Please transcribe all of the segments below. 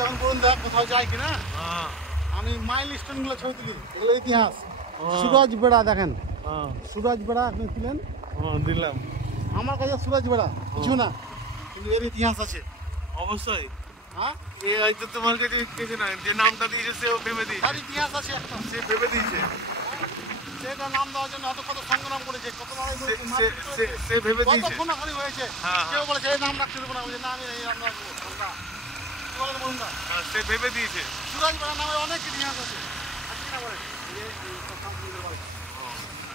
যখন বলুন দেখ কোথাও যাই কিনা আমি মাইলস্টোন গুলো ছবি তুলি, এগুলো ইতিহাস। সুরজ বেড়া দেখেন, সুরজ বেড়া আপনি তুলেন, দিলাম। আমার কাছে সুরজ বেড়া কিছু না, কিন্তু এর ইতিহাস আছে অবশ্যই। হ্যাঁ, এ হয়তো তোমার কাছে কিছু না, যে নামটা দিয়েছে সেও ভেবে দিয়েছে, তার ইতিহাস আছে একটা, সে ভেবে দিয়েছে, সেটা নাম দেওয়ার জন্য হয়তো কত সংগ্রাম করেছে, কত লড়াই করেছে, সে ভেবে কত দিয়েছে। খুনাখানি হয়েছে। কেউ বলেছে এই নাম রাখতে দেবো না, বলছে না আমি এই নাম রাখবো। কি বলেন বলুন না, সে ভেবে দিয়েছে। সুরজ বেড়া নামে অনেক ইতিহাস আছে। কিনা বলেন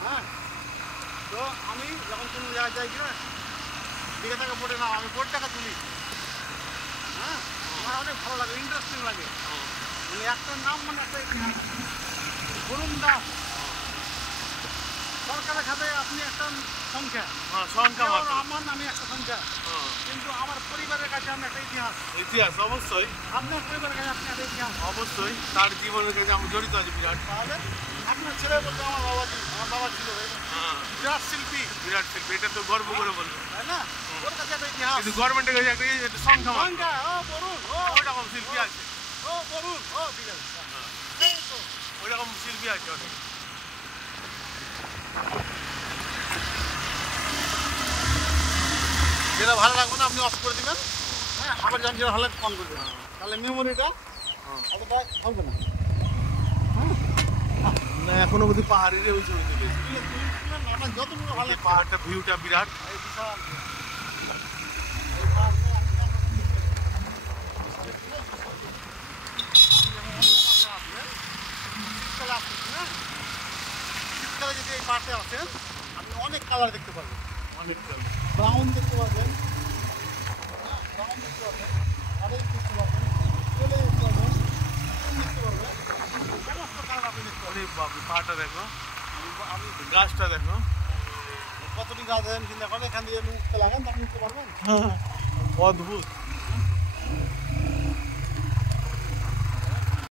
হ্যাঁ, তো আমি যখন কোনো জায়গায় যাই কিনা দিকে থেকে বোটে না, আমি বোটটাকে তুলি। হ্যাঁ, আমার অনেক ভালো লাগে, ইন্টারেস্টিং লাগে। মানে একটা নাম মানে একটা ইতিহাস। বরুণ দাস সরকারের খাতায় আপনি একটা সংখ্যা, আমার নামে একটা সংখ্যা, কিন্তু আমার পরিবারের কাছে আমি একটা ইতিহাস। ইতিহাস অবশ্যই, আপনার পরিবারের কাছে আপনি একটা ইতিহাস। অবশ্যই তার জীবনের কাছে আমি জড়িত আছি বিরাট। তাহলে আপনার ছেলে বলতে আমার বাবা ছিল বিরাট শিল্পী, বিরাট শিল্পী, এটা তো গর্ব করে বলবো, তাই না? ওর কাছে একটা ইতিহাস, কিন্তু গভর্নমেন্টের কাছে একটা সংখ্যা মাত্র। ও বরুণ, ওইরকম শিল্পী আছে, ও বরুণ, ও ঠিক আছে, এই তো ওইরকম শিল্পী আছে অনেক। যেটা ভালো লাগবে না আপনি অফ করে দিবেন। হ্যাঁ, আবার যখন যেটা ভালো লাগবে অন করে দেবেন, তাহলে মেমোরিটা অতটা হবে না। না এখনো অবধি পাহাড়ের ওই ছবি তুলেছি, আপনার যতটুকু ভালো লাগবে। পাহাড়টা ভিউটা বিরাট। এই বিশাল শীতকালে আসতেছে না, শীতকালে যদি এই পাহাড়ে আসেন আপনি অনেক কালার দেখতে পারবেন, অনেক ব্রাউন দেখতে পারবেন, ব্রাউন দেখতে পারবেন, অরেঞ্জ দেখতে পারবেন, তেলে দেখতে পারবেন, দেখতে পারবেন, সমস্ত কালার আপনি দেখতে পারবেন। পাহাড়টা দেখো, আমি গাছটা দেখো, কতটি গাছ দেন কিন্তু এখন এখান দিয়ে মুখতে লাগেন তখন উঠতে পারবেন। অদ্ভুত।